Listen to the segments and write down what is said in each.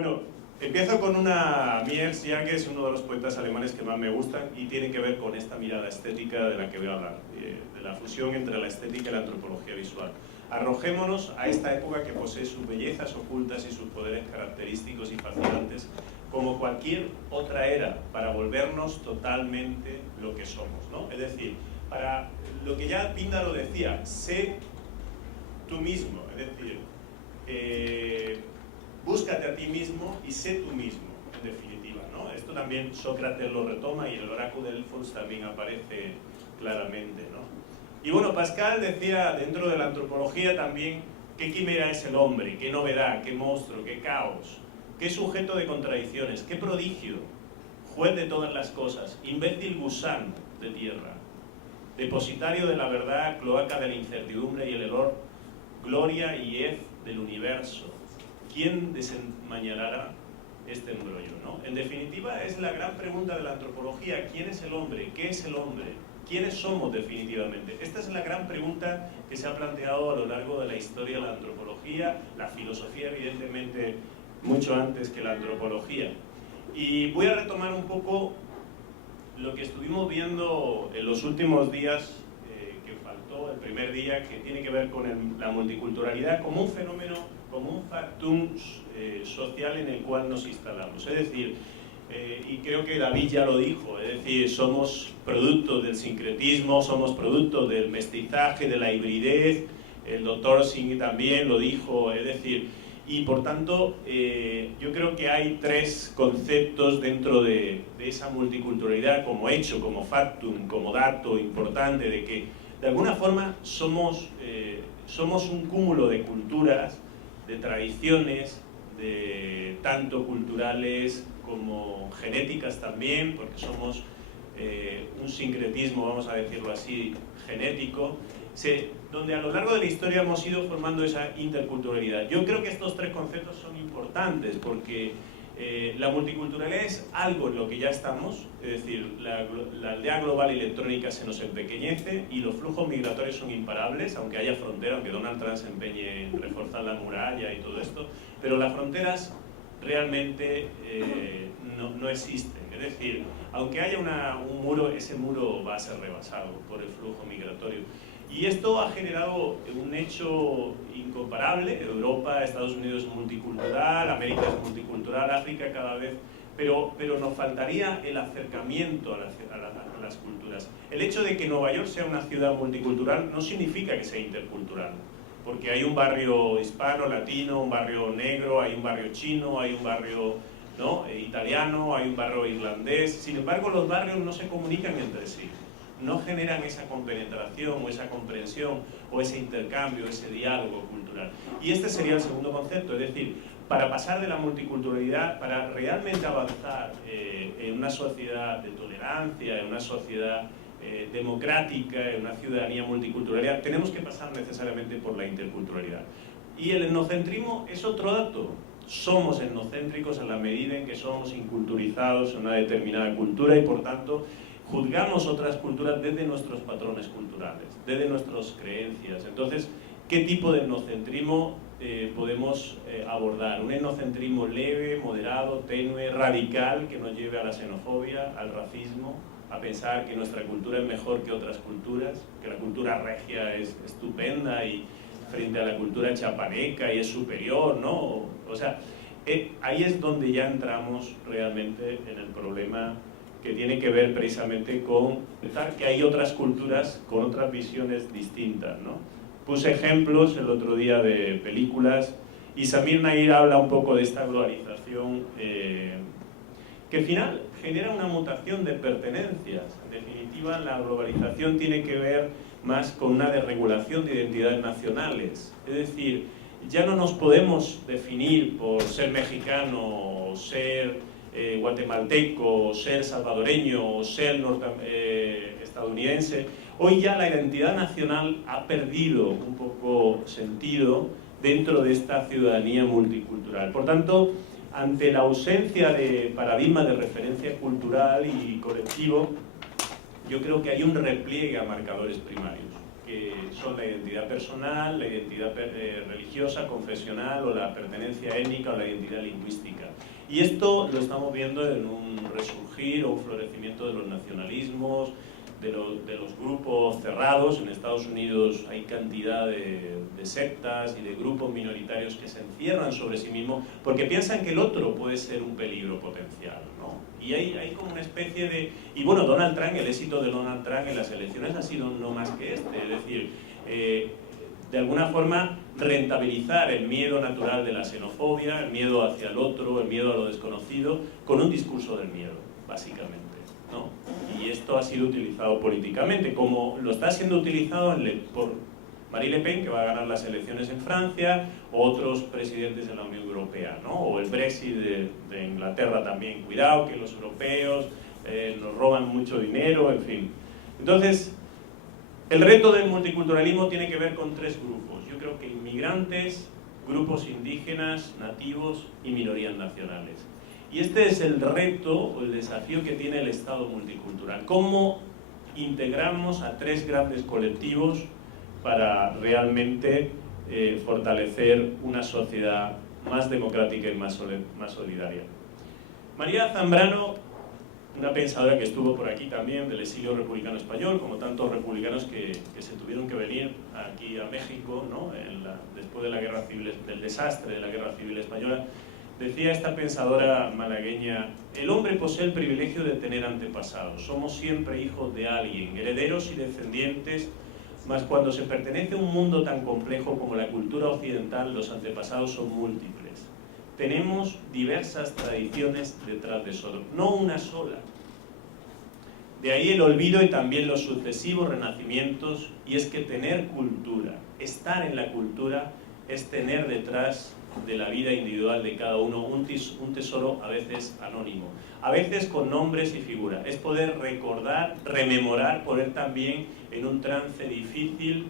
Bueno, empiezo con una... Mies Jagge es uno de los poetas alemanes que más me gustan y tiene que ver con esta mirada estética de la que voy a hablar, de la fusión entre la estética y la antropología visual. Arrojémonos a esta época que posee sus bellezas ocultas y sus poderes característicos y fascinantes como cualquier otra era, para volvernos totalmente lo que somos, ¿no? Es decir, para lo que ya Píndaro decía, sé tú mismo, es decir, búscate a ti mismo y sé tú mismo, en definitiva, ¿no? Esto también Sócrates lo retoma y en el oráculo de Delfos también aparece claramente, ¿no? Y bueno, Pascal decía dentro de la antropología también qué quimera es el hombre, qué novedad, qué monstruo, qué caos, qué sujeto de contradicciones, qué prodigio, juez de todas las cosas, imbécil gusano de tierra, depositario de la verdad, cloaca de la incertidumbre y el error, gloria y hez del universo. ¿Quién desenmarañará este embrollo, ¿no? En definitiva, es la gran pregunta de la antropología. ¿Quién es el hombre? ¿Qué es el hombre? ¿Quiénes somos definitivamente? Esta es la gran pregunta que se ha planteado a lo largo de la historia de la antropología, la filosofía, evidentemente, mucho antes que la antropología. Y voy a retomar un poco lo que estuvimos viendo en los últimos días, que faltó el primer día, que tiene que ver con la multiculturalidad como un fenómeno, como un factum social en el cual nos instalamos. Es decir, y creo que David ya lo dijo, es decir, somos producto del sincretismo, somos producto del mestizaje, de la hibridez, el doctor Singh también lo dijo, es decir, y por tanto yo creo que hay tres conceptos dentro de esa multiculturalidad como hecho, como factum, como dato importante de que de alguna forma somos un cúmulo de culturas, de tradiciones, de tanto culturales como genéticas también, porque somos un sincretismo, vamos a decirlo así, genético, donde a lo largo de la historia hemos ido formando esa interculturalidad. Yo creo que estos tres conceptos son importantes porque la multiculturalidad es algo en lo que ya estamos, es decir, la aldea global electrónica se nos empequeñece y los flujos migratorios son imparables, aunque haya frontera, aunque Donald Trump se empeñe en reforzar la muralla y todo esto, pero las fronteras realmente no existen. Es decir, aunque haya un muro, ese muro va a ser rebasado por el flujo migratorio. Y esto ha generado un hecho incomparable. Europa, Estados Unidos es multicultural, América es multicultural, África cada vez, pero nos faltaría el acercamiento a las culturas. El hecho de que Nueva York sea una ciudad multicultural no significa que sea intercultural, porque hay un barrio hispano, latino, un barrio negro, hay un barrio chino, hay un barrio italiano, hay un barrio irlandés. Sin embargo, los barrios no se comunican entre sí. No generan esa compenetración o esa comprensión o ese intercambio, ese diálogo cultural. Y este sería el segundo concepto, es decir, para pasar de la multiculturalidad, para realmente avanzar en una sociedad de tolerancia, en una sociedad democrática, en una ciudadanía multicultural, tenemos que pasar necesariamente por la interculturalidad. Y el etnocentrismo es otro dato. Somos etnocéntricos en la medida en que somos inculturizados en una determinada cultura y por tanto juzgamos otras culturas desde nuestros patrones culturales, desde nuestras creencias. Entonces, ¿qué tipo de etnocentrismo podemos abordar? Un etnocentrismo leve, moderado, tenue, radical, que nos lleve a la xenofobia, al racismo, a pensar que nuestra cultura es mejor que otras culturas, que la cultura regia es estupenda y frente a la cultura chapaneca y es superior, ¿no? O sea, ahí es donde ya entramos realmente en el problema que tiene que ver precisamente con pensar que hay otras culturas con otras visiones distintas, ¿no? Puse ejemplos el otro día de películas y Samir Nair habla un poco de esta globalización que al final genera una mutación de pertenencias. En definitiva, la globalización tiene que ver más con una desregulación de identidades nacionales. Es decir, ya no nos podemos definir por ser mexicano o ser guatemalteco, o ser salvadoreño, o ser estadounidense. Hoy ya la identidad nacional ha perdido un poco sentido dentro de esta ciudadanía multicultural. Por tanto, ante la ausencia de paradigma de referencia cultural y colectivo, yo creo que hay un repliegue a marcadores primarios, que son la identidad personal, la identidad religiosa, confesional o la pertenencia étnica o la identidad lingüística. Y esto lo estamos viendo en un resurgir o un florecimiento de los nacionalismos, de los grupos cerrados. En Estados Unidos hay cantidad de sectas y de grupos minoritarios que se encierran sobre sí mismos porque piensan que el otro puede ser un peligro potencial, ¿no? Y hay como una especie de... Y bueno, Donald Trump, el éxito de Donald Trump en las elecciones ha sido no más que este, es decir, de alguna forma rentabilizar el miedo natural de la xenofobia, el miedo hacia el otro, el miedo a lo desconocido, con un discurso del miedo, básicamente, ¿no? Y esto ha sido utilizado políticamente, como lo está siendo utilizado por Marine Le Pen, que va a ganar las elecciones en Francia, o otros presidentes de la Unión Europea, ¿no? O el Brexit de Inglaterra también. Cuidado que los europeos nos roban mucho dinero, en fin. Entonces, el reto del multiculturalismo tiene que ver con tres grupos. Yo creo que inmigrantes, grupos indígenas, nativos y minorías nacionales. Y este es el reto o el desafío que tiene el Estado multicultural. ¿Cómo integramos a tres grandes colectivos para realmente fortalecer una sociedad más democrática y más solidaria? María Zambrano, una pensadora que estuvo por aquí también del exilio republicano español, como tantos republicanos que se tuvieron que venir aquí a México, ¿no? Después de la guerra civil, del desastre de la guerra civil española, decía esta pensadora malagueña: el hombre posee el privilegio de tener antepasados, somos siempre hijos de alguien, herederos y descendientes, mas cuando se pertenece a un mundo tan complejo como la cultura occidental, los antepasados son múltiples. Tenemos diversas tradiciones detrás de nosotros, no una sola. De ahí el olvido y también los sucesivos renacimientos, y es que tener cultura, estar en la cultura, es tener detrás de la vida individual de cada uno un tesoro a veces anónimo, a veces con nombres y figuras. Es poder recordar, rememorar, poner también en un trance difícil,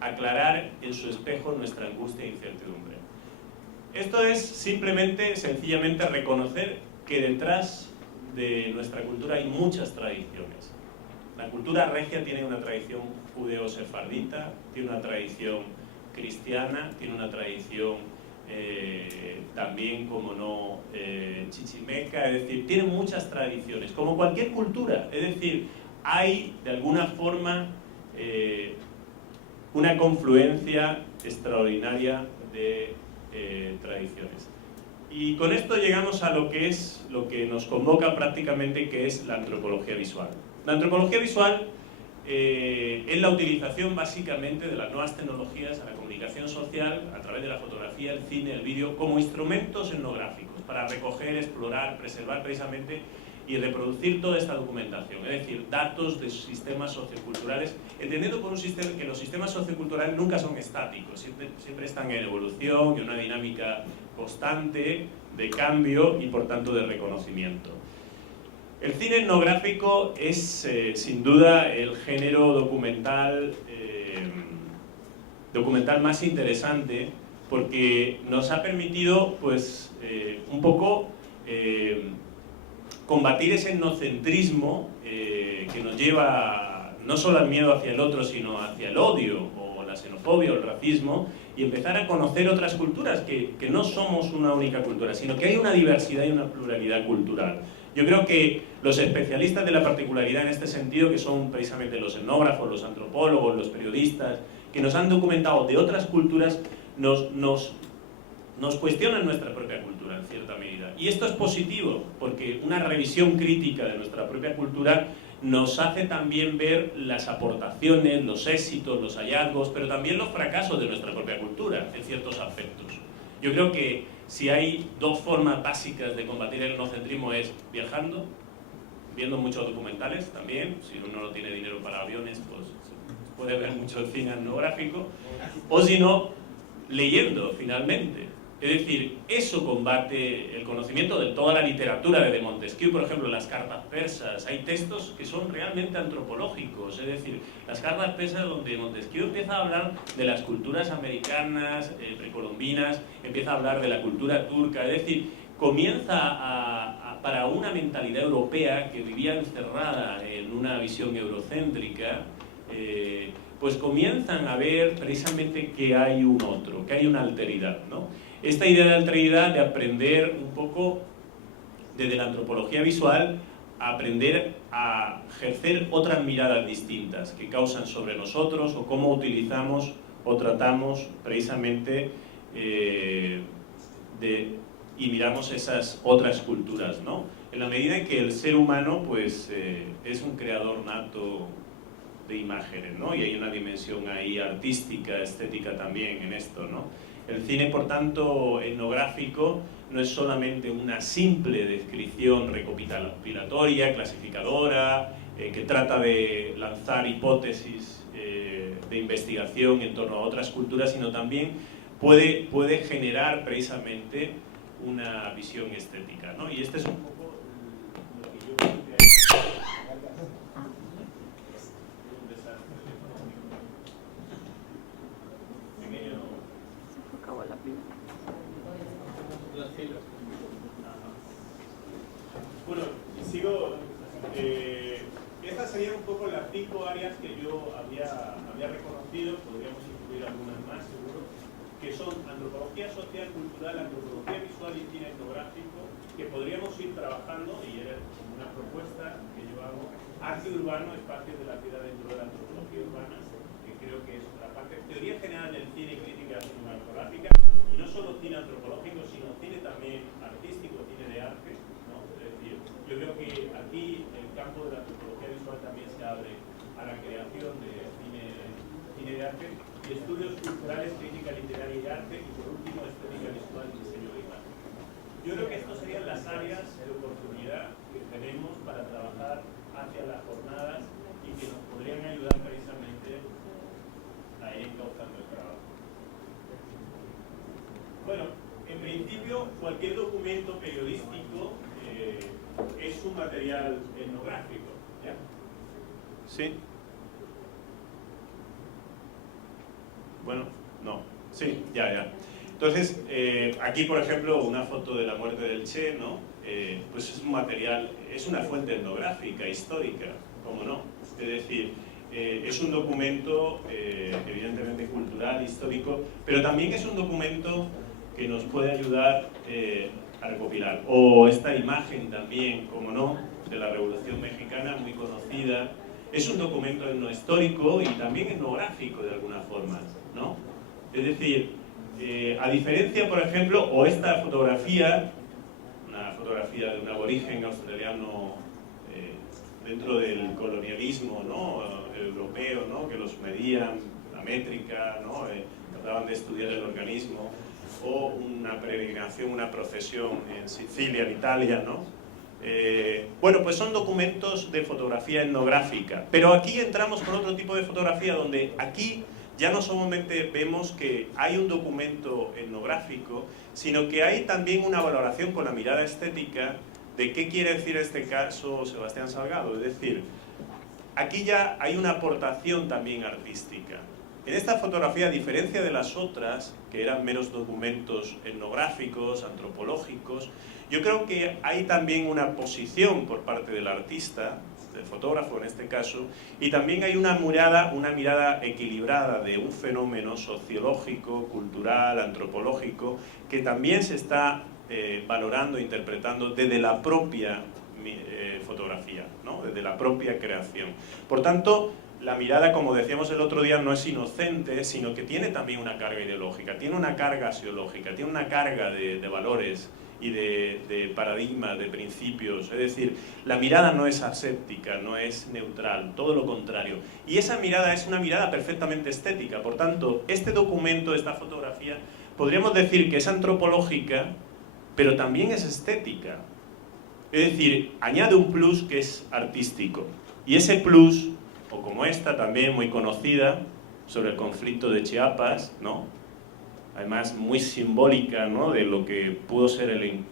aclarar en su espejo nuestra angustia e incertidumbre. Esto es simplemente, sencillamente reconocer que detrás de nuestra cultura hay muchas tradiciones. La cultura regia tiene una tradición judeo-sefardita, tiene una tradición cristiana, tiene una tradición también, como no, chichimeca, es decir, tiene muchas tradiciones, como cualquier cultura. Es decir, hay de alguna forma una confluencia extraordinaria de tradiciones. Y con esto llegamos a lo que nos convoca prácticamente, que es la antropología visual. La antropología visual es la utilización básicamente de las nuevas tecnologías a la comunicación social a través de la fotografía, el cine, el vídeo, como instrumentos etnográficos para recoger, explorar, preservar precisamente y reproducir toda esta documentación, es decir, datos de sistemas socioculturales, entendiendo por un sistema que los sistemas socioculturales nunca son estáticos, siempre están en evolución y una dinámica constante de cambio y por tanto de reconocimiento. El cine etnográfico es sin duda el género documental más interesante, porque nos ha permitido pues un poco combatir ese etnocentrismo que nos lleva no solo al miedo hacia el otro, sino hacia el odio o la xenofobia o el racismo, y empezar a conocer otras culturas, que no somos una única cultura, sino que hay una diversidad y una pluralidad cultural. Yo creo que los especialistas de la particularidad en este sentido, que son precisamente los etnógrafos, los antropólogos, los periodistas, que nos han documentado de otras culturas, nos cuestionan nuestra propia cultura en cierta medida. Y esto es positivo, porque una revisión crítica de nuestra propia cultura nos hace también ver las aportaciones, los éxitos, los hallazgos, pero también los fracasos de nuestra propia cultura en ciertos aspectos. Yo creo que si hay dos formas básicas de combatir el etnocentrismo, es viajando, viendo muchos documentales también, si uno no tiene dinero para aviones, pues puede ver mucho cine etnográfico, o si no, leyendo finalmente. Es decir, eso combate el conocimiento de toda la literatura de Montesquieu, por ejemplo, las cartas persas. Hay textos que son realmente antropológicos, es decir, las cartas persas donde Montesquieu empieza a hablar de las culturas americanas, precolombinas, empieza a hablar de la cultura turca, es decir, comienza para una mentalidad europea que vivía encerrada en una visión eurocéntrica, pues comienzan a ver precisamente que hay un otro, que hay una alteridad, ¿no? Esta idea de alteridad, de aprender un poco desde la antropología visual, a aprender a ejercer otras miradas distintas que causan sobre nosotros o cómo utilizamos o tratamos precisamente y miramos esas otras culturas, ¿no? En la medida en que el ser humano pues, es un creador nato de imágenes, ¿no? Y hay una dimensión ahí artística, estética también en esto, ¿no? El cine, por tanto, etnográfico, no es solamente una simple descripción recopilatoria, clasificadora, que trata de lanzar hipótesis de investigación en torno a otras culturas, sino también puede generar precisamente una visión estética, ¿no? Y este es un poco lo que yo creo que Bueno, sigo. Estas serían un poco las 5 áreas que yo había reconocido, podríamos incluir algunas más seguro, que son antropología social, cultural, antropología visual y cine etnográfico, que podríamos ir trabajando, y era como una propuesta que yo hago, arte urbano, espacios de la ciudad dentro de la antropología urbana, que creo que es otra parte, teoría general del cine, crítica cinematográfica, y no solo cine antropológico, sino cine también artístico, cine de arte, ¿no? Es decir, yo creo que aquí el campo de la antropología visual también se abre a la creación de cine de arte, y estudios culturales, crítica literaria y arte, y por último estética visual y diseño de imagen. Yo creo que estas serían las áreas de oportunidad que tenemos para trabajar hacia las jornadas y que nos podrían ayudar precisamente a ir encauzando el trabajo. Bueno, en principio cualquier documento periodístico es un material etnográfico, ¿ya? ¿Sí? Bueno, no. Sí, ya. Entonces, aquí por ejemplo una foto de la muerte del Che, ¿no? Pues es un material, es una fuente etnográfica, histórica, ¿cómo no? Es decir, es un documento evidentemente cultural, histórico, pero también es un documento que nos puede ayudar a recopilar. O esta imagen también, ¿cómo no?, de la Revolución Mexicana, muy conocida. Es un documento etnohistórico y también etnográfico de alguna forma, ¿no? Es decir, a diferencia, por ejemplo, o esta fotografía, una fotografía de un aborigen australiano dentro del colonialismo, ¿no?, europeo, ¿no?, que los medían, la métrica, ¿no?, trataban de estudiar el organismo, o una peregrinación, una procesión en Sicilia, en Italia, ¿no? Bueno, pues son documentos de fotografía etnográfica, pero aquí entramos con otro tipo de fotografía donde aquí ya no solamente vemos que hay un documento etnográfico, sino que hay también una valoración con la mirada estética de qué quiere decir en este caso Sebastián Salgado. Es decir, aquí ya hay una aportación también artística. En esta fotografía, a diferencia de las otras, que eran meros documentos etnográficos, antropológicos, yo creo que hay también una posición por parte del artista, del fotógrafo en este caso, y también hay una mirada equilibrada de un fenómeno sociológico, cultural, antropológico, que también se está valorando, interpretando desde la propia fotografía, ¿no?, desde la propia creación. Por tanto, la mirada, como decíamos el otro día, no es inocente, sino que tiene también una carga ideológica, tiene una carga axiológica, tiene una carga de valores y de paradigmas, de principios. Es decir, la mirada no es aséptica, no es neutral, todo lo contrario. Y esa mirada es una mirada perfectamente estética. Por tanto, este documento, esta fotografía, podríamos decir que es antropológica, pero también es estética. Es decir, añade un plus que es artístico. Y ese plus, o como esta también muy conocida, sobre el conflicto de Chiapas, ¿no?, además muy simbólica, ¿no?, de lo que pudo ser el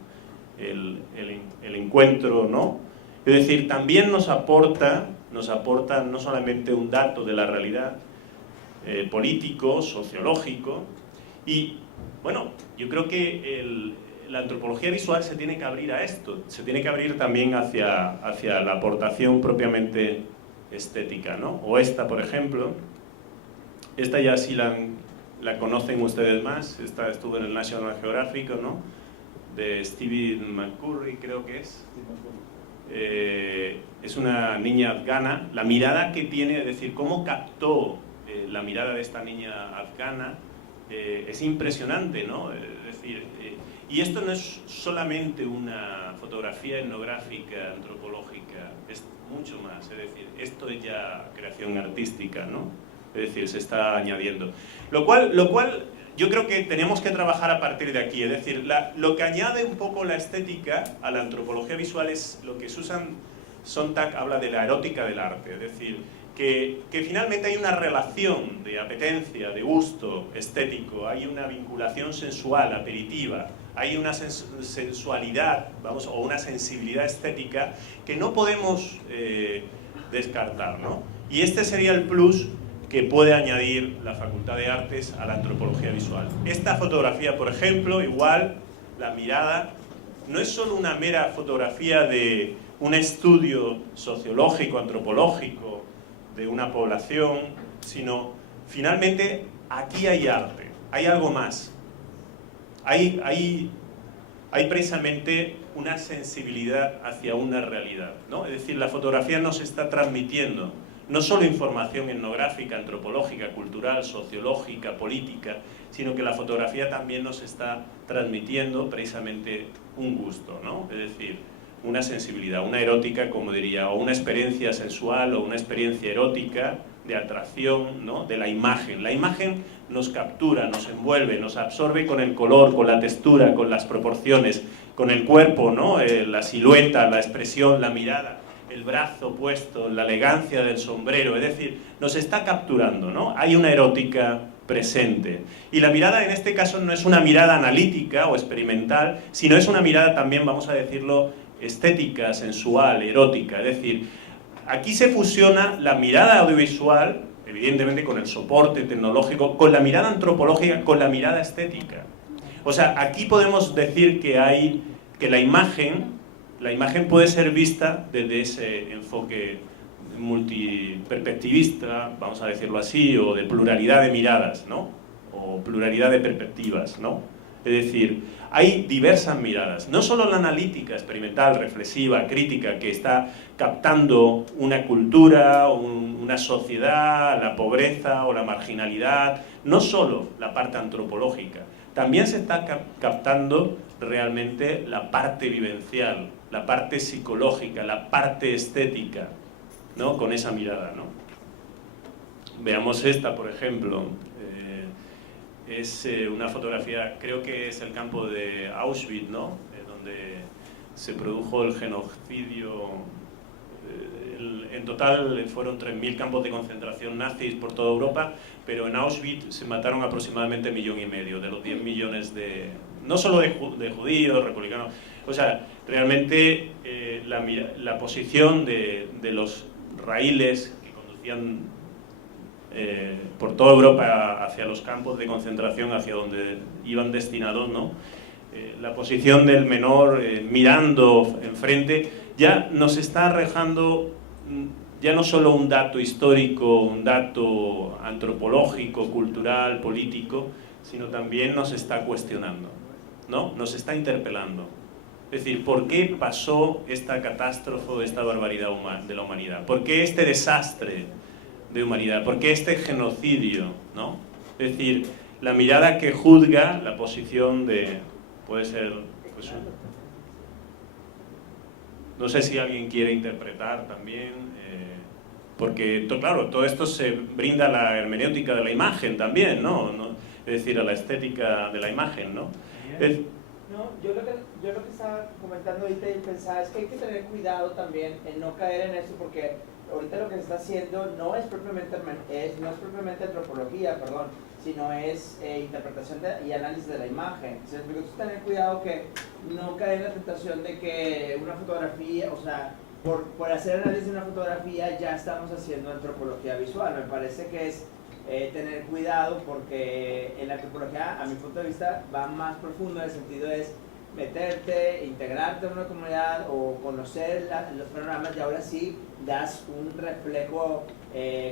encuentro, ¿no? Es decir, también nos aporta no solamente un dato de la realidad político, sociológico, y bueno, yo creo que la antropología visual se tiene que abrir a esto, se tiene que abrir también hacia la aportación propiamente estética, ¿no? O esta, por ejemplo, Esta ya sí la conocen ustedes más, esta estuvo en el National Geographic, ¿no? De Stephen McCurry, creo que es. Es una niña afgana. La mirada que tiene, es decir, cómo captó la mirada de esta niña afgana, es impresionante, ¿no? Es decir, y esto no es solamente una fotografía etnográfica, antropológica, es mucho más, es decir, esto es ya creación artística, ¿no? Es decir, se está añadiendo. Lo cual yo creo que tenemos que trabajar a partir de aquí, es decir, lo que añade un poco la estética a la antropología visual es lo que Susan Sontag habla de la erótica del arte, es decir, que finalmente hay una relación de apetencia, de gusto estético, hay una vinculación sensual, aperitiva, hay una sensualidad, vamos, o una sensibilidad estética que no podemos descartar, ¿no? Y este sería el plus que puede añadir la Facultad de Artes a la antropología visual. Esta fotografía, por ejemplo, igual, la mirada, no es solo una mera fotografía de un estudio sociológico, antropológico, de una población, sino, finalmente, aquí hay arte, hay algo más. Hay precisamente una sensibilidad hacia una realidad, ¿no? Es decir, la fotografía nos está transmitiendo no solo información etnográfica, antropológica, cultural, sociológica, política, sino que la fotografía también nos está transmitiendo precisamente un gusto, ¿no? Es decir, una sensibilidad, una erótica, como diría, o una experiencia sensual o una experiencia erótica de atracción, ¿no? De la imagen. La imagen nos captura, nos envuelve, nos absorbe con el color, con la textura, con las proporciones, con el cuerpo, ¿no? La silueta, la expresión, la mirada, el brazo puesto, la elegancia del sombrero, es decir, nos está capturando, ¿no? Hay una erótica presente. Y la mirada en este caso no es una mirada analítica o experimental, sino es una mirada también, vamos a decirlo, estética, sensual, erótica, es decir, aquí se fusiona la mirada audiovisual, evidentemente con el soporte tecnológico, con la mirada antropológica, con la mirada estética. O sea, aquí podemos decir que la imagen puede ser vista desde ese enfoque multiperspectivista, vamos a decirlo así, o de pluralidad de miradas, ¿no? O pluralidad de perspectivas, ¿no? Es decir, hay diversas miradas, no solo la analítica, experimental, reflexiva, crítica, que está captando una cultura, una sociedad, la pobreza o la marginalidad, no solo la parte antropológica, también se está captando realmente la parte vivencial, la parte psicológica, la parte estética, ¿no? Con esa mirada, ¿no? Veamos esta, por ejemplo. Es una fotografía, creo que es el campo de Auschwitz, ¿no? Donde se produjo el genocidio. En total fueron 3.000 campos de concentración nazis por toda Europa, pero en Auschwitz se mataron aproximadamente 1,5 millones de los 10 millones de... no solo de judíos, republicanos, o sea, realmente la posición de los raíles que conducían por toda Europa hacia los campos de concentración, hacia donde iban destinados, ¿no? La posición del menor mirando enfrente ya nos está arrojando ya no solo un dato histórico, un dato antropológico, cultural, político, sino también nos está cuestionando, ¿no? Nos está interpelando. Es decir, ¿por qué pasó esta catástrofe, esta barbaridad de la humanidad? ¿Por qué este desastre de humanidad? ¿Por qué este genocidio, ¿no? Es decir, la mirada que juzga la posición de... puede ser... pues, no sé si alguien quiere interpretar también, porque, claro, todo esto se brinda a la hermenéutica de la imagen también, ¿no? Es decir, a la estética de la imagen, ¿no? No, yo lo que estaba comentando ahorita y pensaba es que hay que tener cuidado también en no caer en eso, porque ahorita lo que se está haciendo no es propiamente antropología, perdón, sino es interpretación y análisis de la imagen. Entonces, tener cuidado que no caer en la tentación de que una fotografía, o sea, por hacer análisis de una fotografía ya estamos haciendo antropología visual. Me parece que es tener cuidado, porque en la antropología, a mi punto de vista, va más profundo, en el sentido es meterte, integrarte en una comunidad o conocer los panoramas, y ahora sí das un reflejo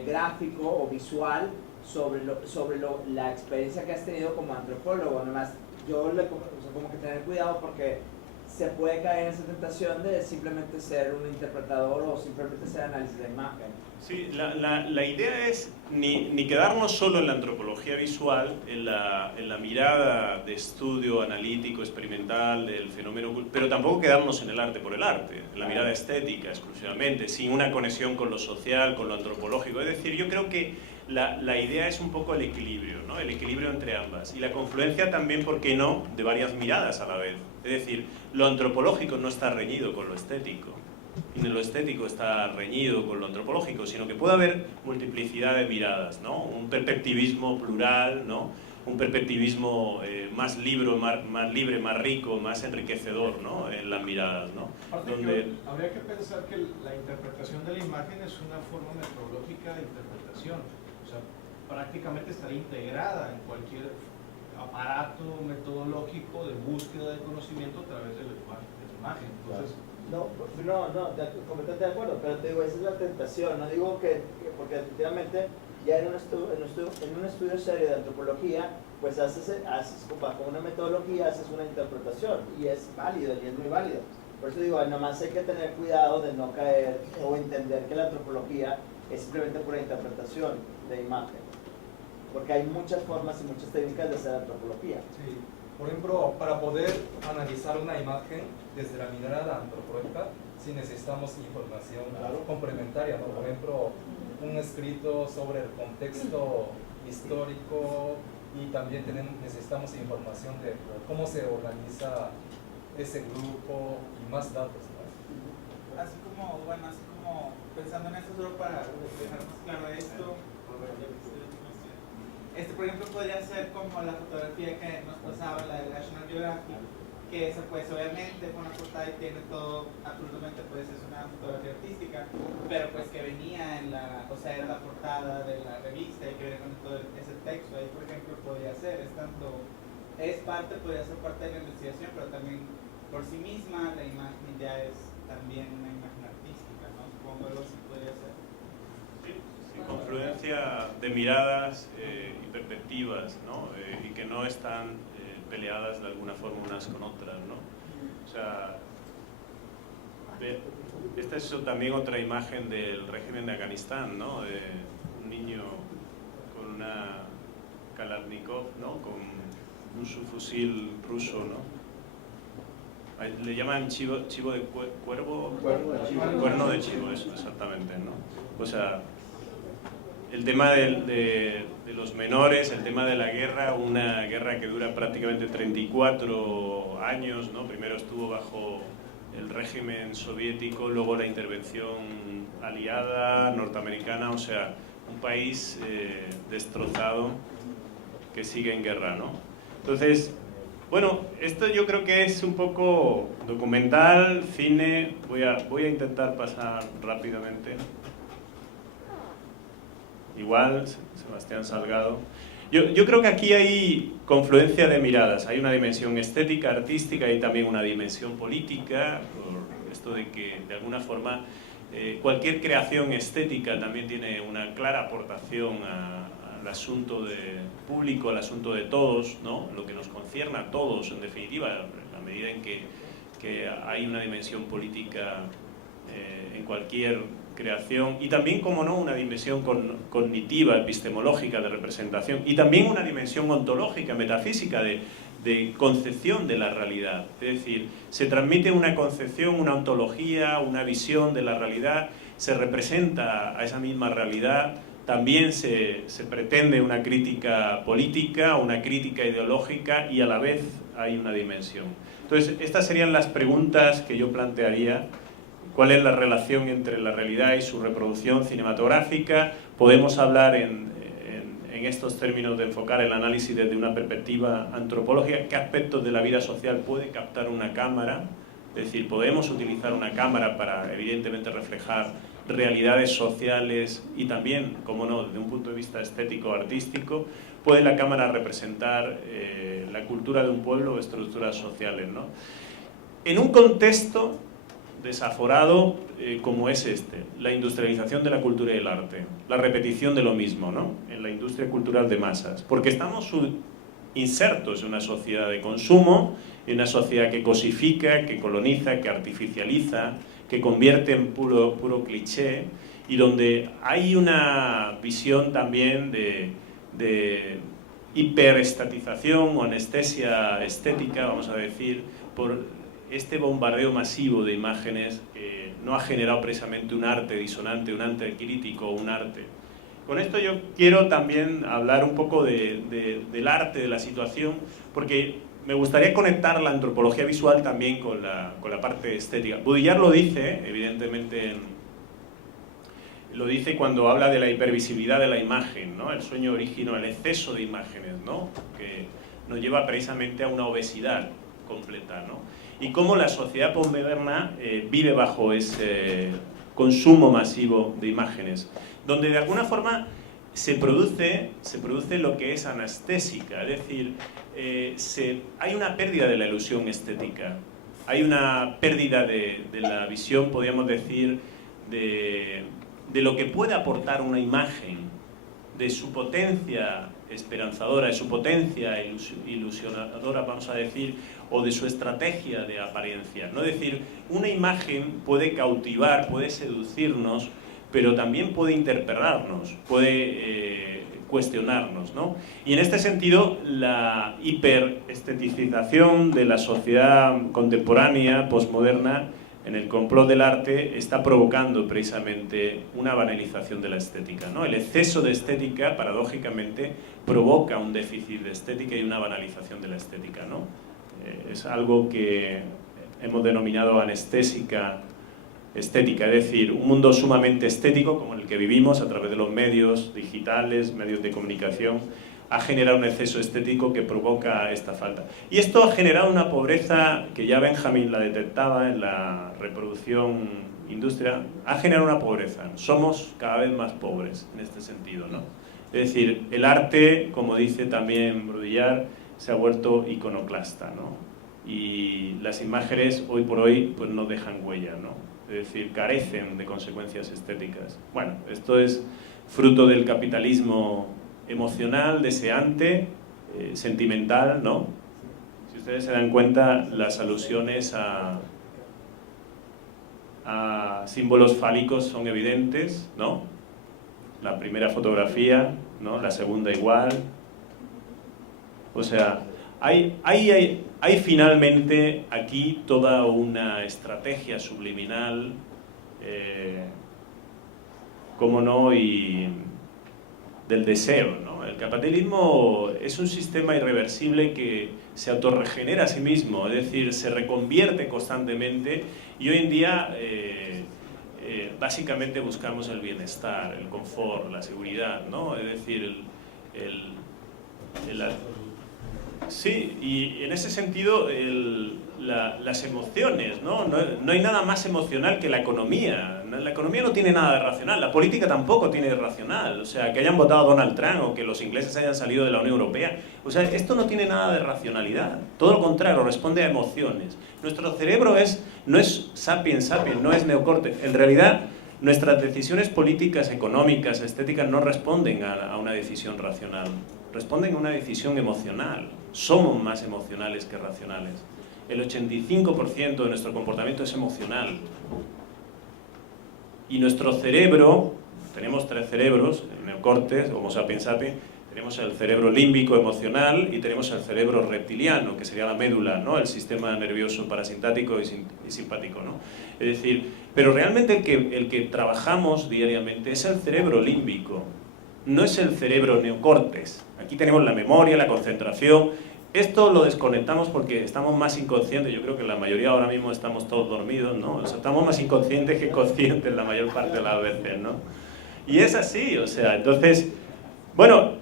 gráfico o visual sobre la experiencia que has tenido como antropólogo. Además, o sea, como que tener cuidado porque se puede caer en esa tentación de simplemente ser un interpretador o simplemente ser análisis de imagen. Sí, la idea es ni quedarnos solo en la antropología visual, en la mirada de estudio analítico, experimental del fenómeno, pero tampoco quedarnos en el arte por el arte, en la mirada estética exclusivamente, sin una conexión con lo social, con lo antropológico. Es decir, yo creo que la idea es un poco el equilibrio, ¿no? El equilibrio entre ambas. Y la confluencia también, ¿por qué no?, de varias miradas a la vez. Es decir, lo antropológico no está reñido con lo estético, y ni lo estético está reñido con lo antropológico, sino que puede haber multiplicidad de miradas, ¿no? Un perspectivismo plural, ¿no? Un perspectivismo más libre, más rico, más enriquecedor, ¿no? En las miradas, ¿no? Donde habría que pensar que la interpretación de la imagen es una forma metodológica de interpretación, o sea, prácticamente está integrada en cualquier aparato metodológico de búsqueda de conocimiento a través de la imagen. Entonces, completamente de acuerdo, pero te digo, esa es la tentación, no digo porque efectivamente ya en un estudio serio de antropología, pues haces bajo una metodología, haces una interpretación, y es válido, y es muy válido. Por eso digo, nomás hay que tener cuidado de no caer o entender que la antropología es simplemente pura interpretación de imagen, porque hay muchas formas y muchas técnicas de hacer antropología. Sí. Por ejemplo, para poder analizar una imagen desde la mirada antropológica, sí necesitamos información complementaria, ¿no? Por ejemplo, un escrito sobre el contexto histórico, y también necesitamos información de cómo se organiza ese grupo y más datos, ¿no? Así como pensando en esto, solo para dejar más claro esto, por ejemplo, podría ser como la fotografía que nos pasaba, la de National Geographic, que esa pues obviamente fue una portada y tiene todo, absolutamente pues es una fotografía artística, pero pues que venía era la portada de la revista y que venía con todo ese texto. Ahí por ejemplo podría ser, podría ser parte de la investigación, pero también por sí misma la imagen ya es también una imagen artística, ¿no? Supongo algo así podría ser. Confluencia de miradas y perspectivas, ¿no? Y que no están peleadas de alguna forma unas con otras, ¿no? O sea, esta es también otra imagen del régimen de Afganistán, ¿no? De un niño con una Kalashnikov, ¿no? Con un subfusil ruso, ¿no? Le llaman chivo de cuervo, cuerno de chivo, eso exactamente, ¿no? O sea, el tema de los menores, el tema de la guerra, una guerra que dura prácticamente 34 años, ¿no? Primero estuvo bajo el régimen soviético, luego la intervención aliada, norteamericana, o sea, un país destrozado que sigue en guerra, ¿no? Entonces, bueno, esto yo creo que es un poco documental, cine, voy a intentar pasar rápidamente. Igual, Sebastián Salgado. Yo creo que aquí hay confluencia de miradas, hay una dimensión estética, artística y también una dimensión política, por esto de que de alguna forma cualquier creación estética también tiene una clara aportación al asunto público, al asunto de todos, ¿no? Lo que nos concierne a todos, en definitiva, en la medida en que hay una dimensión política en cualquier creación, y también, como no, una dimensión cognitiva, epistemológica, de representación, y también una dimensión ontológica, metafísica, de concepción de la realidad. Es decir, se transmite una concepción, una ontología, una visión de la realidad, se representa a esa misma realidad, también se pretende una crítica política, una crítica ideológica, y a la vez hay una dimensión. Entonces, estas serían las preguntas que yo plantearía. ¿Cuál es la relación entre la realidad y su reproducción cinematográfica? Podemos hablar en estos términos de enfocar el análisis desde una perspectiva antropológica. ¿Qué aspectos de la vida social puede captar una cámara? Es decir, podemos utilizar una cámara para, evidentemente, reflejar realidades sociales y también, como no, desde un punto de vista estético-artístico. ¿Puede la cámara representar la cultura de un pueblo o estructuras sociales, ¿no? En un contexto desaforado como es la industrialización de la cultura y el arte, la repetición de lo mismo, ¿no? En la industria cultural de masas, porque estamos insertos en una sociedad de consumo, en una sociedad que cosifica, que coloniza, que artificializa, que convierte en puro cliché, y donde hay una visión también de hiperestatización o anestesia estética, vamos a decir, por este bombardeo masivo de imágenes que no ha generado precisamente un arte disonante, un arte crítico, un arte. Con esto yo quiero también hablar un poco del arte, de la situación, porque me gustaría conectar la antropología visual también con la parte estética. Baudrillard lo dice, evidentemente, lo dice cuando habla de la hipervisibilidad de la imagen, ¿no? El sueño original, el exceso de imágenes, ¿no? Que nos lleva precisamente a una obesidad completa, ¿no? Y cómo la sociedad postmoderna vive bajo ese consumo masivo de imágenes, donde de alguna forma se produce lo que es anestésica, es decir, hay una pérdida de la ilusión estética, hay una pérdida de la visión, podríamos decir, de lo que puede aportar una imagen, de su potencia esperanzadora, de su potencia ilusionadora, vamos a decir, o de su estrategia de apariencia, ¿no? Es decir, una imagen puede cautivar, puede seducirnos, pero también puede interpelarnos, puede cuestionarnos, ¿no? Y en este sentido, la hiperestetización de la sociedad contemporánea, posmoderna, en el complot del arte, está provocando precisamente una banalización de la estética, ¿no? El exceso de estética, paradójicamente, provoca un déficit de estética y una banalización de la estética, ¿no? Es algo que hemos denominado anestésica estética, es decir, un mundo sumamente estético como el que vivimos a través de los medios digitales, medios de comunicación, ha generado un exceso estético que provoca esta falta. Y esto ha generado una pobreza que ya Benjamin la detectaba en la reproducción industria, ha generado una pobreza. Somos cada vez más pobres en este sentido, ¿no? Es decir, el arte, como dice también Baudrillard, se ha vuelto iconoclasta, ¿no? Y las imágenes hoy por hoy pues no dejan huella, ¿no? Es decir, carecen de consecuencias estéticas. Bueno, esto es fruto del capitalismo emocional, deseante, sentimental, ¿no? Si ustedes se dan cuenta, las alusiones a símbolos fálicos son evidentes, ¿no? La primera fotografía, ¿no? La segunda igual. O sea, hay finalmente aquí toda una estrategia subliminal, cómo no, y del deseo, ¿no? El capitalismo es un sistema irreversible que se autorregenera a sí mismo, es decir, se reconvierte constantemente, y hoy en día básicamente buscamos el bienestar, el confort, la seguridad, ¿no? Es decir, sí, y en ese sentido las emociones, ¿no? No hay nada más emocional que la economía. La economía no tiene nada de racional, la política tampoco tiene de racional. O sea, que hayan votado a Donald Trump o que los ingleses hayan salido de la Unión Europea. O sea, esto no tiene nada de racionalidad. Todo lo contrario, responde a emociones. Nuestro cerebro no es sapiens sapiens, no es neocórtex. En realidad, nuestras decisiones políticas, económicas, estéticas no responden a una decisión racional. Responden a una decisión emocional. Somos más emocionales que racionales. El 85% de nuestro comportamiento es emocional. Y nuestro cerebro, tenemos 3 cerebros, el neocórtex, Homo sapiens sapiens, tenemos el cerebro límbico emocional y tenemos el cerebro reptiliano, que sería la médula, ¿no? El sistema nervioso parasimpático y simpático, ¿no? Es decir, pero realmente el que trabajamos diariamente es el cerebro límbico, no es el cerebro neocórtex. Aquí tenemos la memoria, la concentración. Esto lo desconectamos porque estamos más inconscientes. Yo creo que la mayoría ahora mismo estamos todos dormidos, ¿no? O sea, estamos más inconscientes que conscientes la mayor parte de las veces, ¿no? Y es así, o sea, entonces, bueno,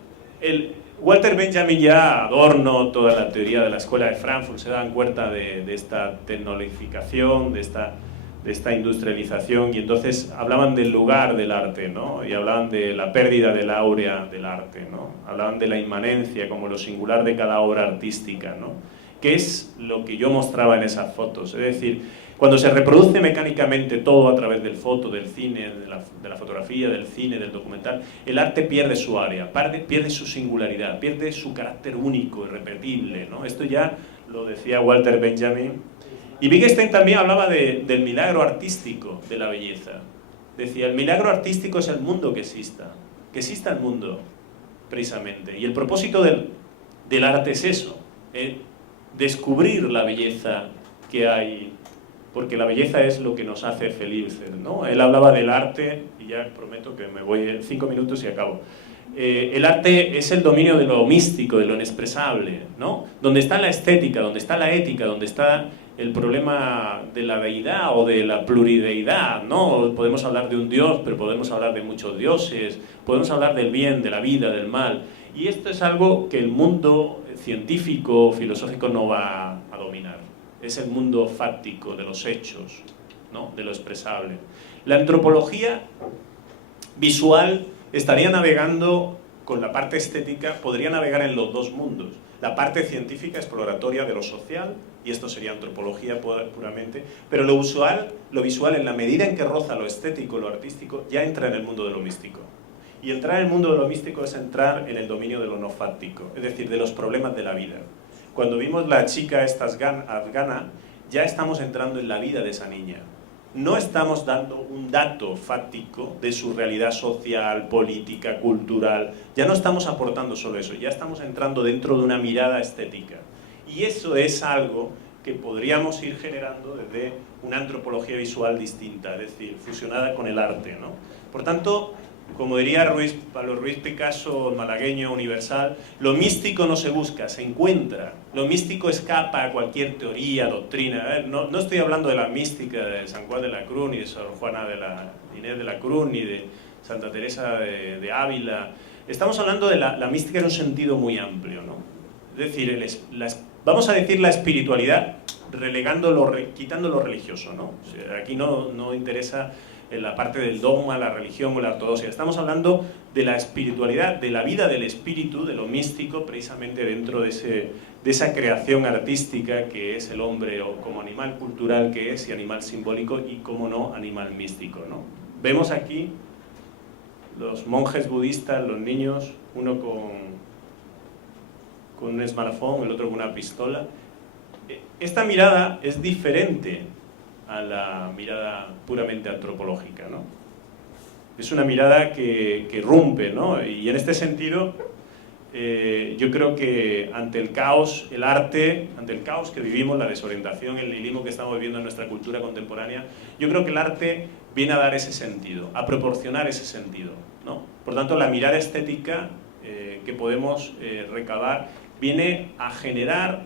Walter Benjamin ya Adorno, toda la teoría de la escuela de Frankfurt se dan cuenta de esta tecnologificación, de esta industrialización, y entonces hablaban del lugar del arte, ¿no? Y hablaban de la pérdida del áurea del arte, ¿no? Hablaban de la inmanencia como lo singular de cada obra artística, ¿no? Que es lo que yo mostraba en esas fotos. Es decir, Cuando se reproduce mecánicamente todo a través del foto, del cine, de la fotografía, del cine, del documental, el arte pierde su área, pierde su singularidad, pierde su carácter único, irrepetible, ¿no? Esto ya lo decía Walter Benjamin. Y Wittgenstein también hablaba del milagro artístico de la belleza. Decía, el milagro artístico es el mundo que exista el mundo, precisamente. Y el propósito del arte es eso, descubrir la belleza que hay, porque la belleza es lo que nos hace felices, ¿no? Él hablaba del arte, y ya prometo que me voy en 5 minutos y acabo. El arte es el dominio de lo místico, de lo inexpresable, ¿no? Donde está la estética, donde está la ética, donde está el problema de la deidad o de la plurideidad, ¿no? Podemos hablar de un dios, pero podemos hablar de muchos dioses, podemos hablar del bien, de la vida, del mal. Y esto es algo que el mundo científico, filosófico no va a dominar. Es el mundo fáctico de los hechos, ¿no? De lo expresable. La antropología visual estaría navegando con la parte estética, podría navegar en los dos mundos. La parte científica exploratoria de lo social, y esto sería antropología puramente, pero lo visual en la medida en que roza lo estético, lo artístico, ya entra en el mundo de lo místico. Y entrar en el mundo de lo místico es entrar en el dominio de lo no fáctico, es decir, de los problemas de la vida. Cuando vimos la chica esta afgana, ya estamos entrando en la vida de esa niña. No estamos dando un dato fáctico de su realidad social, política, cultural. Ya no estamos aportando solo eso, ya estamos entrando dentro de una mirada estética. Y eso es algo que podríamos ir generando desde una antropología visual distinta, es decir, fusionada con el arte, ¿no? Por tanto, como diría Pablo Ruiz Picasso, malagueño universal, lo místico no se busca, se encuentra. Lo místico escapa a cualquier teoría, doctrina. No estoy hablando de la mística de San Juan de la Cruz, ni de Sor Juana de la Inés de la Cruz, ni de Santa Teresa de Ávila. Estamos hablando de la mística en un sentido muy amplio, ¿no? Es decir, vamos a decir la espiritualidad quitando lo religioso, ¿no? O sea, aquí no interesa en la parte del dogma, la religión o la ortodoxia. Estamos hablando de la espiritualidad, de la vida del espíritu, de lo místico, precisamente dentro de esa creación artística que es el hombre, o como animal cultural que es, y animal simbólico, y como no, animal místico, ¿no? Vemos aquí los monjes budistas, los niños, uno con un smartphone, el otro con una pistola. Esta mirada es diferente a la mirada puramente antropológica, ¿no? Es una mirada que rompe, ¿no? Y en este sentido, yo creo que ante el caos, el arte, ante el caos que vivimos, la desorientación, el nihilismo que estamos viviendo en nuestra cultura contemporánea, yo creo que el arte viene a dar ese sentido, a proporcionar ese sentido, ¿no? Por tanto, la mirada estética que podemos recabar viene a generar,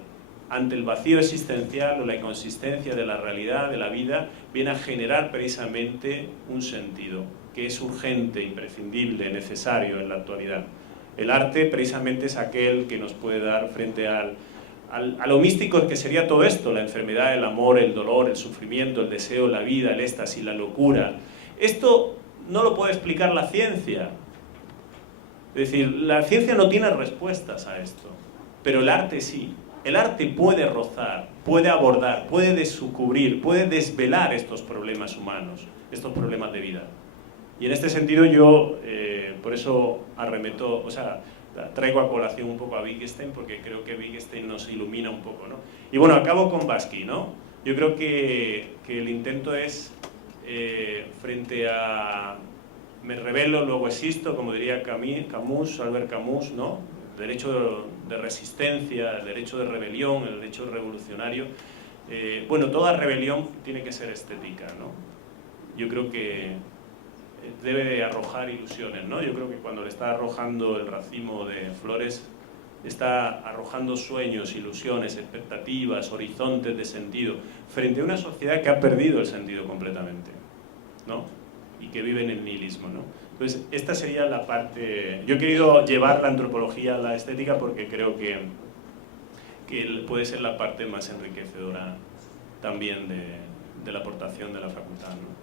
ante el vacío existencial o la inconsistencia de la realidad, de la vida, viene a generar precisamente un sentido que es urgente, imprescindible, necesario en la actualidad. El arte precisamente es aquel que nos puede dar frente a lo místico que sería todo esto, la enfermedad, el amor, el dolor, el sufrimiento, el deseo, la vida, el éxtasis, la locura. Esto no lo puede explicar la ciencia. Es decir, la ciencia no tiene respuestas a esto, pero el arte sí. El arte puede rozar, puede abordar, puede descubrir, puede desvelar estos problemas humanos, estos problemas de vida. Y en este sentido yo, por eso traigo a colación un poco a Wittgenstein, porque creo que Wittgenstein nos ilumina un poco, ¿no? Y bueno, acabo con Baski, ¿no? Yo creo que el intento es, frente a me rebelo, luego existo, como diría Albert Camus, ¿no? El derecho de resistencia, el derecho de rebelión, el derecho revolucionario. Bueno, toda rebelión tiene que ser estética, ¿no? Yo creo que debe de arrojar ilusiones, ¿no? Yo creo que cuando le está arrojando el racimo de flores, está arrojando sueños, ilusiones, expectativas, horizontes de sentido, frente a una sociedad que ha perdido el sentido completamente, ¿no? Y que vive en el nihilismo, ¿no? Entonces, esta sería la parte... Yo he querido llevar la antropología a la estética porque creo que puede ser la parte más enriquecedora también de la aportación de la facultad, ¿no?